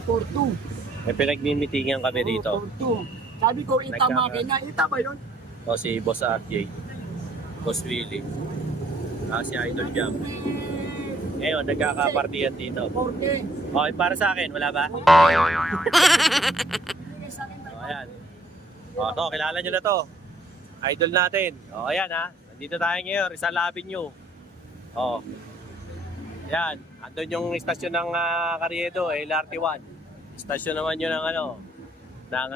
4-2. May pinagmimitingan kami dito. 4-2. Sabi ko, ita makina. Ita ba yun? O si Boss RJ, Boss Willie, si Idol Jam. Ngayon, nagkakapartiyan dito. 40. Okay, para sa akin, wala ba? O, ayan. O, to, kilala nyo na to. Idol natin. O, ayan ha. Nandito tayo ngayon, Rizal Avenue. O. Ayan. Andun yung istasyon ng Carriedo, LRT1. Istasyon naman yun ng ng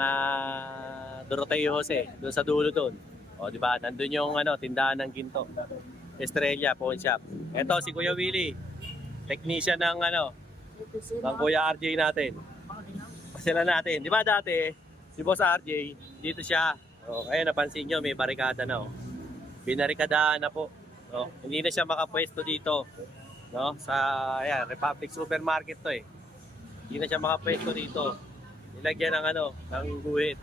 Doroteo Jose, doon sa dulo doon. O, di ba? Nandun yung tindahan ng ginto. Estrella Pawn Shop. Ito si Kuya Willie, technician ng ng Kuya RJ natin. Pasila natin. Di ba dati, si Boss RJ, dito siya. O, ngayon napansin nyo, may barikada na. O. Binarikadahan na po. O, hindi na siya makapwesto dito. No? Sa Republic Supermarket to eh. Hindi na siya makapwesto dito. Nilagyan ng ng guhit.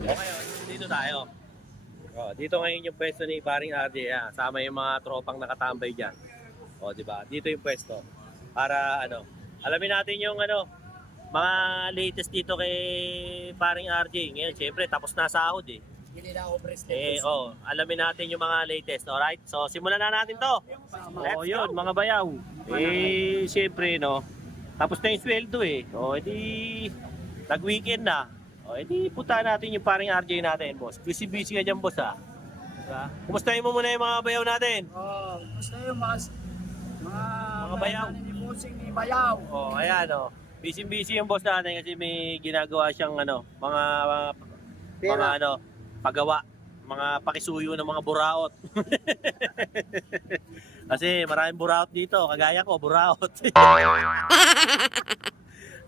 O ngayon, dito tayo. O, dito ngayon yung pwesto ni Paring RJ. Sama yung mga tropang nakatambay dyan. O, di ba? Dito yung pwesto. Para alamin natin yung mga latest dito kay Paring RJ. Ngayon, syempre, tapos na sahod eh. Hindi na obres Alamin natin yung mga latest. Alright? So, simulan na natin to. O, yun, mga bayaw. Syempre, tapos na yung sweldo eh. O, edi, nag-weekend na. O, edi, punta natin yung Paring RJ natin, boss. Busy-busy ka dyan, boss, ha? Diba? Kumustahin mo muna yung mga bayaw natin? Kumusta yung mga bayaw? Ni Busing ni Bayaw. O, ayan, busy-busy yung boss natin kasi may ginagawa siyang mga paggawa, mga pakisuyo ng mga buraot. Kasi maraming buraot dito, kagaya ko, buraot.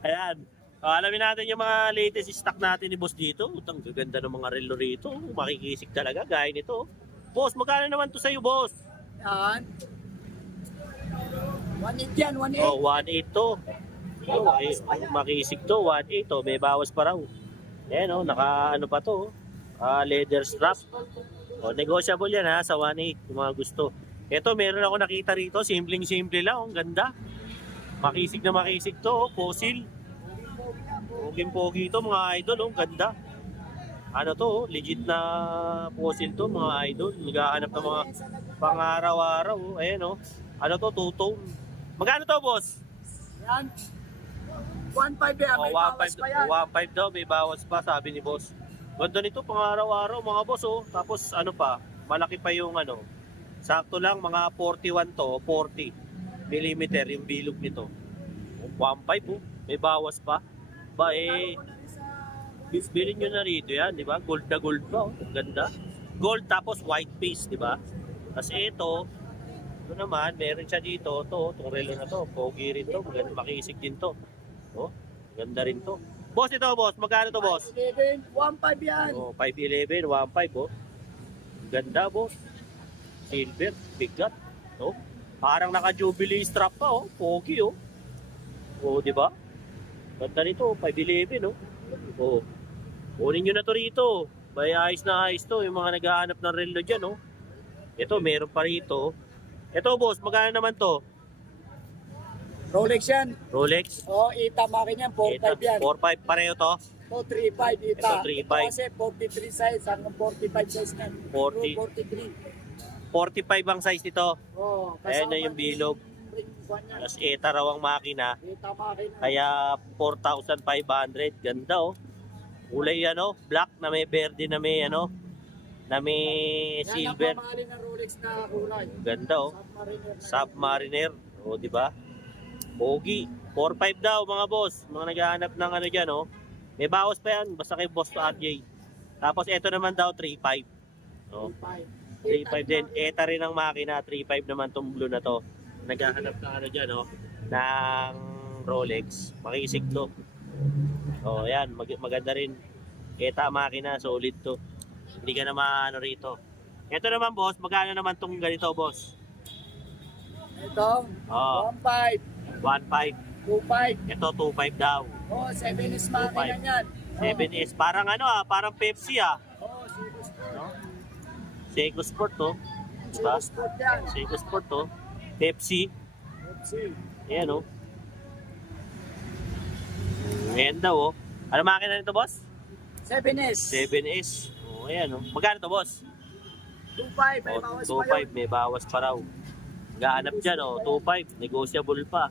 Ayan. Alamin natin yung mga latest stock natin ni boss dito. Utang gaganda ng mga relo rito. Makikisig talaga, gaya nito. Boss, magkano naman to sa'yo, boss? Yan. 1.8 yan, 1.8. Oh, 1.8 to. Makisig to, 1.8 to. May bawas pa raw. Ayan, naka pa to. Leather strap. O, negotiable yan ha, sa 1.8 kung mga gusto. Ito, meron ako nakita rito, simpleng-simple lang, ang ganda. Makisig na makisig to, fossil. Poging-pogi ito mga idol, ganda. Legit na fossil to mga idol. Naghahanap ng mga pang-araw-araw. Ayan two-tone. Magkano to, boss? Yan. 1.5 yan, may bawas pa yan. 1.5 daw, may bawas pa, sabi ni boss. Ganda nito, pang-araw-araw mga boss, Tapos malaki pa yung sakto lang, mga 41 to, 40 mm yung bilog nito. 1.5 may bawas pa. Bilhin nyo na rito yan, di ba? Gold na gold pa, ganda. Gold tapos white face, di ba? Kasi ito naman, meron siya dito, itong relo na to, pogi rin to, maganda, makisig din to. Ganda rin to. Boss, ito boss, magkano to boss? 5.11, 1.5 yan. 5.11, 1.5 Ganda boss. Silver, bigat. Parang naka-jubilee strap pa pogi di ba? Ganda nito, 5.11 Kunin nyo na to rito. May ayos na ayos to, yung mga naghahanap ng relo dyan Ito, meron pa rito. Ito boss, magkano naman to? Rolex yan. Rolex? Ita makin yan, 4.5 yan. 4.5 pareho to? 3.5 Ita. Ito 3.5. Kasi 43 size, hanggang 45 size yan. 43 ang size nito. Ayan na yung bilog. Alas ETA raw ang makina. Kaya 4,500. Ganda Kulay black na may verde na may na may silver. Yan ang pamahalin ng Rolex na kulay. Ganda Submariner. Di ba? Pogi. 4.5 daw mga boss. Mga naghahanap ng dyan May bawas pa yan. Basta kay Boss RJ. Tapos ito naman daw 3.5. 3.5 din. ETA rin ang makina. 3.5 naman tong blue na to. Naghahanap ka dyan ng Rolex. Makisig to. Yan. Maganda rin. ETA makina. Solid to. Hindi ka naman rito. Ito naman boss. Magkano naman tong ganito boss? Ito, 1.5. 1.5. 2.5. Ito 2.5 daw. 7S makina yan. 7S. Parang parang Pepsi Seiko Sport diba? Sport yan. Seiko Sport Pepsi. Ayan Ayan daw, oh. Ano makina nito, boss? 7S. 7S. Oh, ayan, oh. Magkano to, boss? 2.5, may Oh, bawas pa 2.5, yun. may bawas pa raw. Gahanap dyan, oh. 2.5, negotiable pa.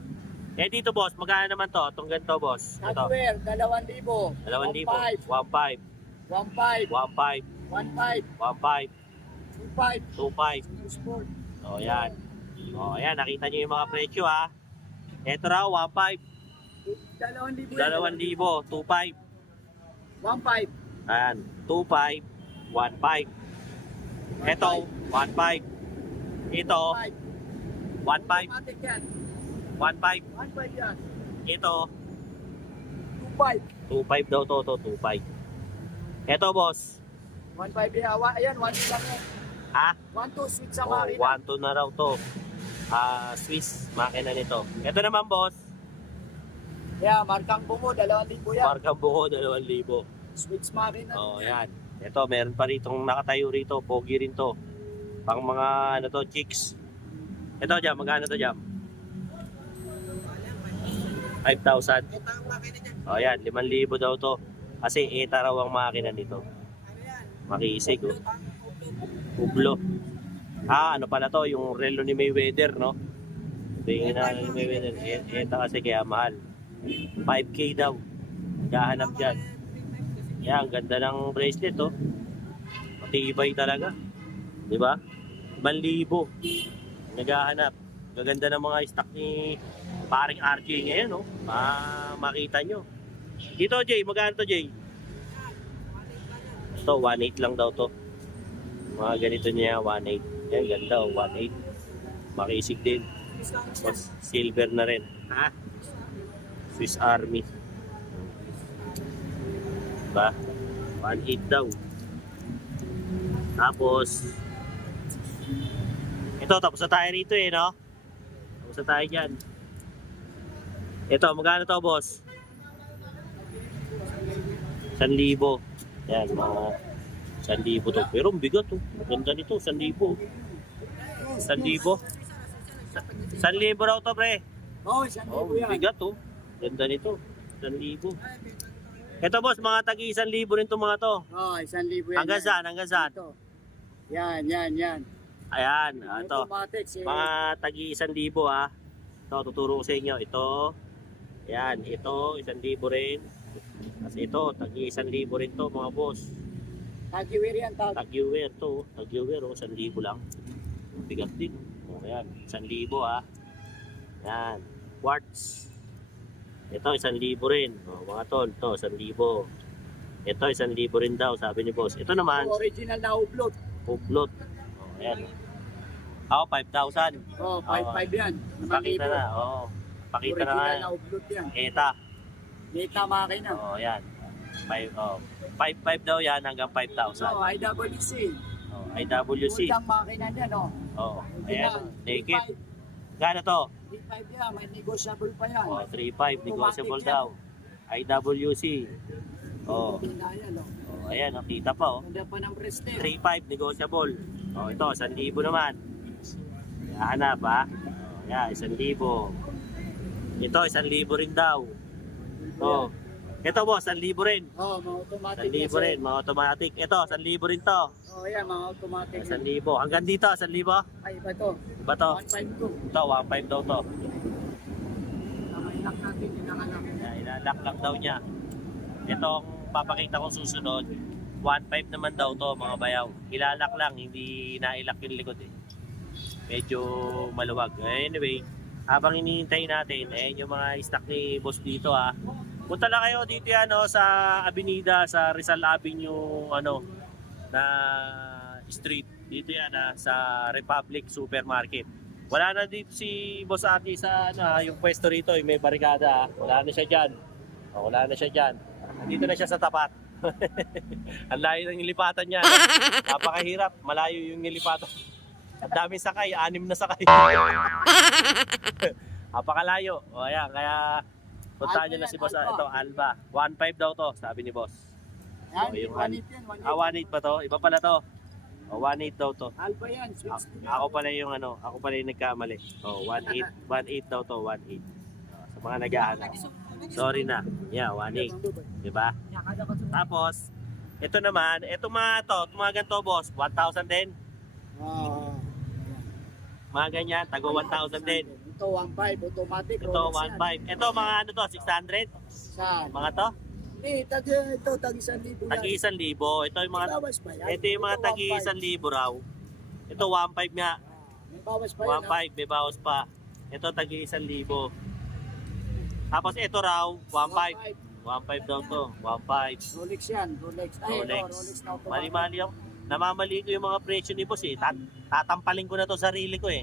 Eh, dito, boss, magkano naman to? Itong ganito, boss. Ito. Hardware, 2,000. 2,000. 1.5. 1.5. 1.5. 1.5. 1.5. 2.5. 2.5. Sport. Oh, yan. Oh, ayan, nakita nyo yung mga presyo, ha. Ito raw, 1.5. 2,000. 2,000. 2.5. 1.5. Ayan, 2.5. 1.5. Ito, 1.5. Ito, 1.5. Automatic yan. 1.5. 1.5 yan. Ito, 2.5. 2.5 daw to, 2.5. Ito, boss. 1.5 yung hawa. Ayan, 1.2 lang yan. Ha? 1.2 switch sa Oh, makina. 1.2 na raw to. Swiss makina nito. Ito naman, boss. Yeah, markang bungo, 2,000 yan. Markang buko, 2,000. Switch makina. Oh, yan. Ito, meron pa rito nakatayo rito. Pogi rin to. Pang mga, ano to, chicks. Ito, Jam. Magkano to, Jam? 5,000. Oh, yan. 5,000 daw to. Kasi ETA raw ang makina nito. Makisig, oh. Ublo. Ano pala to? Yung relo ni Mayweather, no? Tingin na ni Mayweather. ETA kasi kaya mahal. 5K daw. Gahanap dyan. Yan, ganda ng bracelet, oh. Matibay talaga. Di ba? 5,000. Naghahanap. Gaganda ng mga stock ni paring RJ ngayon, oh. Makita nyo. Dito, Jay. Magkano to, Jay? Ito, 1.8 lang daw to. Mga ganito niya, 1.8. Yan, ganda, oh. 1.8. Makisig din. Tapos, silver na rin. Ha? Swiss Army. Diba? 1.8 daw. Tapos, ito, tapos na tayo rito eh, no? Tapos na tayo dyan. Ito, magkano to, boss? 1,000. Yan, mga 1,000 to. Pero ang bigat, oh. Maganda nito, 1,000. 1,000. 1,000 raw to, pre. Oh, 1,000 Oh, yan. bigat, oh. Ganda nito, 1,000. Ito, boss, mga tagi 1,000 rin itong mga to. Oh, 1,000 yan. Hanggang saan? Hanggang saan? Ito. Yan. Ayan, ito. Automatic. Mga tagi 1,000, ha. Ito, tuturo ko sa inyo. Ito. Ayan, ito, 1,000 rin. Kasi ito, tagi 1,000 rin to, mga boss. Tagiwir yan, Tag-viewer to. Tag-viewer, 1,000 lang. Bigat din. O, ayan, 1,000, ha. Ayan, quartz. Ito, 1,000 rin. O, mga tol, ito, 1,000. Ito, 1,000 rin daw, sabi ni boss. Ito naman, Original na ublot. uplot. O, ayan. Ako, 5,000. Oh, 5.5 yan. Pakita na, oo. Pakita na nga. Original na ublot yan. ETA. Data makina. O, ayan. 5,500 daw yan hanggang 5,000. Oh, IWC. O, IWC. Utang makina yan, oh. O, ayan. Naked. 3.5. Gano to? 3.5 yan, may negotiable pa yan. O, 3,500. Negotiable Automatic daw. IWC. O, Ganda yan, oh. ayan. Nakita pa, o. Ganda pa ng bracelet. 3,500 negotiable. O, ito, 1,000 naman. Hanap, ha? O, yan, 1,000. Ito, 1,000 rin daw. O, ito, boss, 1,000 rin. Oh, mga automatic. 1,000 rin, mga automatic. Ito, 1,000 rin to. Oh, yan, mga automatic. 1,000. Hanggang dito, 1,000. Ay, iba to. Iba to? 1.5 Ito, 1,500 daw to. Nakailak natin, inakalak. Ilalak lang daw niya. Itong papakita kong susunod, 1,500 naman daw to, mga bayaw. Ilalak lang, hindi nailak yung likod eh. Medyo maluwag. Anyway, habang hinihintay natin, yung mga stock ni boss dito, ha. Punta lang kayo dito yan, no, sa Avenida, sa Rizal Avenue, na street. Dito yan, sa Republic Supermarket. Wala na dito si Boss Ati sa yung pwesto rito, may barikada, ha. Wala na siya dyan. Wala na siya dyan. Dito na siya sa tapat. Ang layo ng nilipatan niya. No? Napakahirap, malayo yung nilipatan. Ang daming sakay, 6 na sakay. Napakalayo. O ayan, kaya puntahan nyo na si Boss. Ito, Alba. 1,500 daw to, sabi ni Boss. Yan, yung 1.8 yan, 1.8. 1,800 ba to? Iba pala to. 1,800 daw to. Alpha yan, switch to. Ako pala yung ako pala yung nagkamali. 1,800 daw to, 1,800. Sa mga naghahanap. Sorry na. Yeah, 1.8. Diba? Tapos, ito naman, ito mga ganito boss, 1,000 din. Oo. Mga ganyan, tago 1,000 din. Ito 1.5 automatic. Ito Rolex yan. 1.5. Ito mga ano to, 600. Saan? Mga to, Ito tag 1,000 tagi yan. 1,000. Ito yung mga May bawas pa yan. ito yung mga tagi 1,000 raw. Ito 1.5 nga. May bawas pa yan. 1.5, may bawas pa. Ito tagi 1,000. Tapos ito raw 1.5. 1.5 daw to. 1.5. Rolex yan. Rolex. Ay, Rolex. Rolex na automatic. Mali-mali ako. Namamali ko yung mga presyo ni boss eh. Tatampalin ko na to sarili ko eh.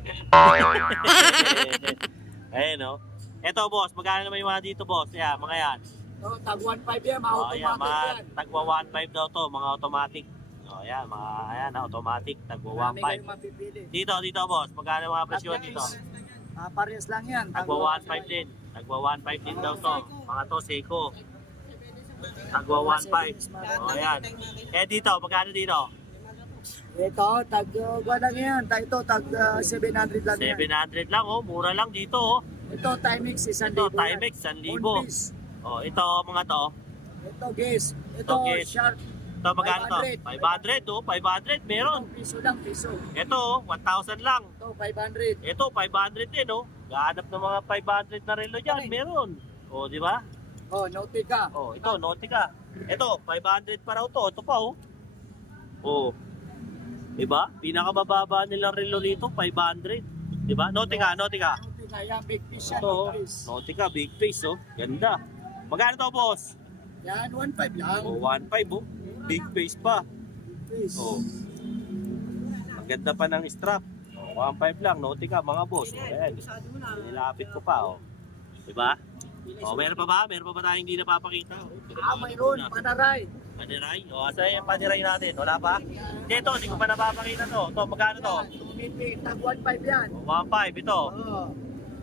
Ayun no. Ito boss, magkano naman yung mga dito boss? Yeah, mga yan. Ito, tag 1.5 yan. Mga Oh, yan, automatic mga yan. tagwa 1.5 daw to, mga automatic. Oh, yan, mga ayan, automatic, tagwa Marami 1.5. kayong mapipili. Dito boss, magkano yung mga presyo dito? Parehas lang yan. Tagwa 1.5 din. Tagwa 1.5 din daw to. Mga to, Seiko. Tagwa 1.5. Oh, ayan. Eh dito, magkano dito? Ito, tag lang yan. Ito, tag 700 lang yan. 700 lang, oh. Mura lang dito, oh. Ito, Timex, 1,000 Ito, yan. Timex, 1,000. piece. Oh, ito, mga to. Ito, Guess. Ito, Ito, Guess. Sharp. Ito, magkano to? 500. 500, oh. 500, meron. Piso lang, piso. Ito, oh, 1,000 lang. Ito, 500. Ito, 500 din, oh. Gahanap ng mga 500 na relo dyan, meron. Oh, di ba? Oh, Nautica. Oh, ito, Nautica. Ito, 500 pa raw to. Ito pa, oh. Oh. Diba? Pinakamababa nilang relo rito, 500. Diba? Nautica. Nautica, yan, big piece yan. Ito, oh. Big piece. Nautica, big face, oh. Ganda. Magkano to, boss? Yan, 1.5 lang. Oh, 1.5, oh. Big face pa. Big piece. Oh. Maganda pa ng strap. Oh, 1.5 lang, Nautica, mga boss. Oh, ayan. Nilapit ko pa, oh. Diba? Oh, meron pa ba? Meron pa ba tayong hindi napapakita? Mayroon, Panaray. Paniray? O, asa yung paniray natin? Wala pa? Hindi, ito, hindi ko pa napapakita to. Ito, magkano to? Tag 1.5 yan. O, 1.5 ito. Oh.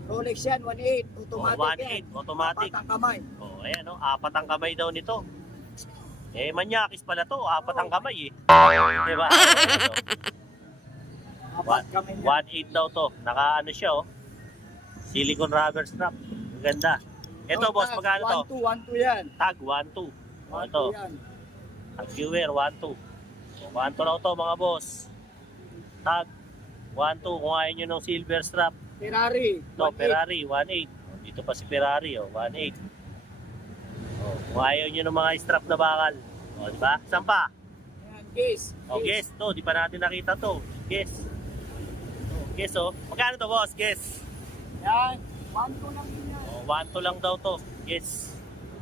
Rolex yan, 1.8. O, Automatic yan. 1.8, automatic. Apat ang kamay. O, ayan, o, 4 ang kamay daw nito. Eh, manyakis pala to, 4 ang kamay eh. Diba? Apat kamay yan. 1.8 daw to. Naka ano siya, oh. Silicone rubber strap. Ang ganda. Ito, boss, magkano to? 1.2 yan. Tag, 1.2. O, ito. 1.2 yan. Tag viewer, 1.2. 1.2 raw to, mga boss. Tag, 1.2. Kung ayaw nyo ng silver strap. Ferrari. Ito, Ferrari, 1.8. Dito pa si Ferrari, oh, 1.8. Oh, kung ayaw nyo ng mga strap na bakal. O, di ba? Saan pa? Yan, case. O, guess. To, di pa natin nakita to. Guess. Oh, guess, oh. Magkano to, boss? Guess. Yan. 1.2 lang yun yan. O, 1.2 lang daw to. Guess.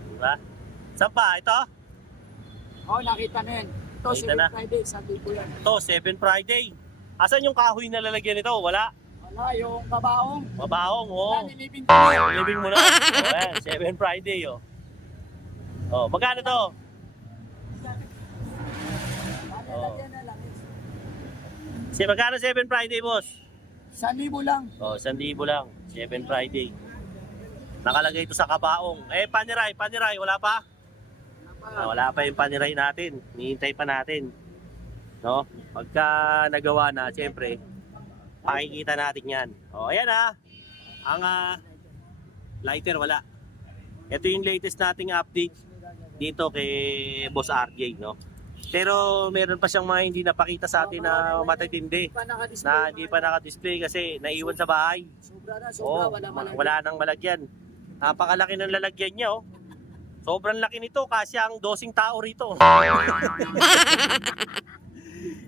Di ba? Saan pa? Ito? Oh, nakita na yan. Ito, Nakita 7 na. Friday. Sabi ko yan. Ito, 7 Friday. Asan yung kahoy na lalagyan nito? Wala. Wala, yung babaong. Mabaong, oh. Wala, nilibing ko yan. Living mo na. O, ayan, 7 Friday, oh. Oh, magkano to? Lalagyan na lang. Magkano 7 Friday, boss? 1,000 lang. Oh, 1,000 lang. 7 Friday. Nakalagay ito sa kabaong. Eh, paniray, wala pa? Wala pa yung paniray natin. Hinihintay pa natin. No? Pagka nagawa na, siyempre, pakikita natin yan. O, ayan ha. Ang lighter, wala. Ito yung latest nating update dito kay Boss RJ, no? Pero meron pa siyang mga hindi napakita sa atin na matitindi. Na hindi pa naka-display kasi naiwan sa bahay. Sobra na, Oh, sobra. wala nang malagyan. Napakalaki ng lalagyan niya, oh. Sobrang laki nito kasi ang 12 tao rito.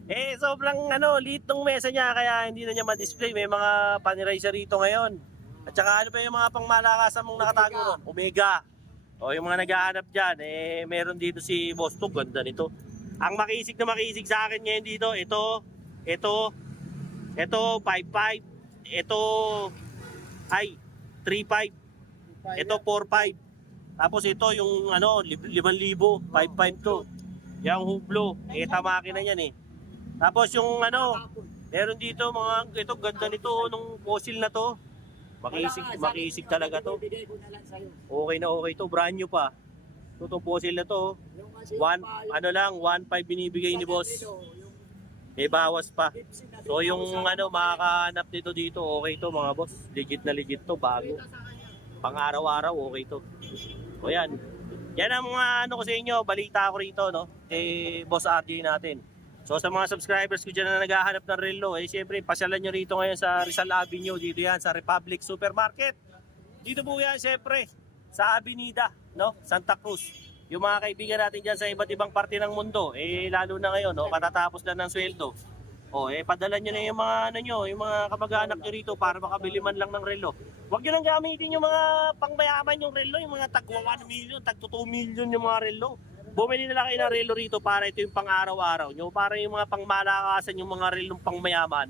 Eh, sobrang liit ng mesa niya kaya hindi na niya ma-display. May mga paniray siya rito ngayon. At saka ano pa yung mga pangmalakasan mong nakatago ron? Omega. O yung mga naghahanap dyan, eh, meron dito si Boss Tug. Ganda nito. Ang makisig na makisig sa akin ngayon dito, ito, 5.5. Ito, ay, 3.5. Ito, 4.5. Tapos ito yung 5,000, 5.5 to. Yung Hublot, makina yan eh. Tapos yung meron dito ito ganda nito nung fossil na to. Makisig talaga to. Okay na okay to, brand new pa. Ito fossil na to. 1.5 binibigay ni boss. May bawas pa. So yung makakahanap nito dito, okay to mga boss. Legit na legit to, bago. Pang araw-araw okay to. O yan. Yan ang mga ano ko sa inyo, balita ko rito, no? Boss RJ natin. So sa mga subscribers ko dyan na naghahanap ng relo, syempre pasyalan nyo rito ngayon sa Rizal Avenue, dito yan sa Republic Supermarket. Dito po yan syempre, sa Avenida, no? Santa Cruz. Yung mga kaibigan natin dyan sa iba't ibang parte ng mundo, lalo na ngayon, no? Katatapos lang ng sweldo. Padala nyo na yung mga ano nyo, yung mga kamag-anak nyo rito para makabili man lang ng relo. Huwag nyo lang gamitin yung mga pangmayaman yung relo, yung mga tag 1 million, tag 2 million yung mga relo. Bumili na lang kayo ng relo rito para ito yung pang araw-araw nyo, para yung mga pangmalakasan yung mga relong pangmayaman.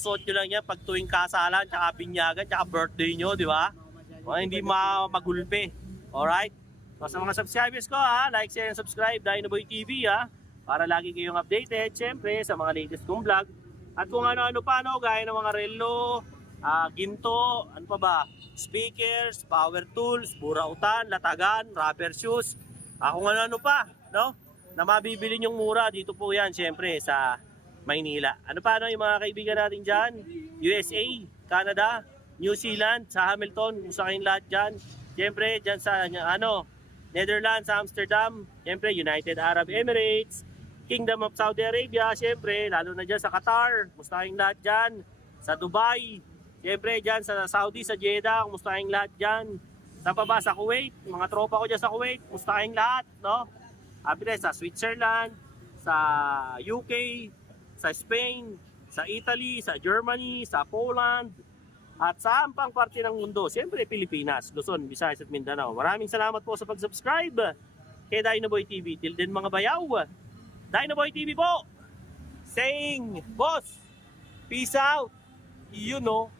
Suot nyo lang yan pag tuwing kasalan, tsaka binyagan, tsaka birthday nyo, di ba? Hindi magulpe. Alright? So sa mga subscribers ko like, share, and subscribe, Dinoboy TV para lagi kayong updated, syempre, sa mga latest kong vlog. At kung ano-ano pa, gaya ng mga relo, ginto, ano pa ba, speakers, power tools, burautan, latagan, rubber shoes, kung ano-ano pa, no? Na mabibili nyong mura, dito po yan, syempre, sa Maynila. Ano pa, yung mga kaibigan natin dyan? USA, Canada, New Zealand, sa Hamilton, kung sa kayong lahat dyan. Syempre, dyan sa, Netherlands, Amsterdam, syempre, United Arab Emirates, Kingdom of Saudi Arabia, syempre, lalo na dyan sa Qatar, kumusta kayong lahat dyan? Sa Dubai, syempre, dyan sa Saudi, sa Jeddah, kumusta kayong lahat dyan? Sa pa ba? Sa Kuwait, mga tropa ko dyan sa Kuwait, kumusta kayong lahat, no? Sa Switzerland, sa UK, sa Spain, sa Italy, sa Germany, sa Poland, at sa ampang parte ng mundo. Siyempre, Pilipinas, Luzon, Visayas at Mindanao. Maraming salamat po sa pag-subscribe kay Dinoboy TV. Till then mga bayaw, Dinoboy TV po, saying, boss, peace out, you know.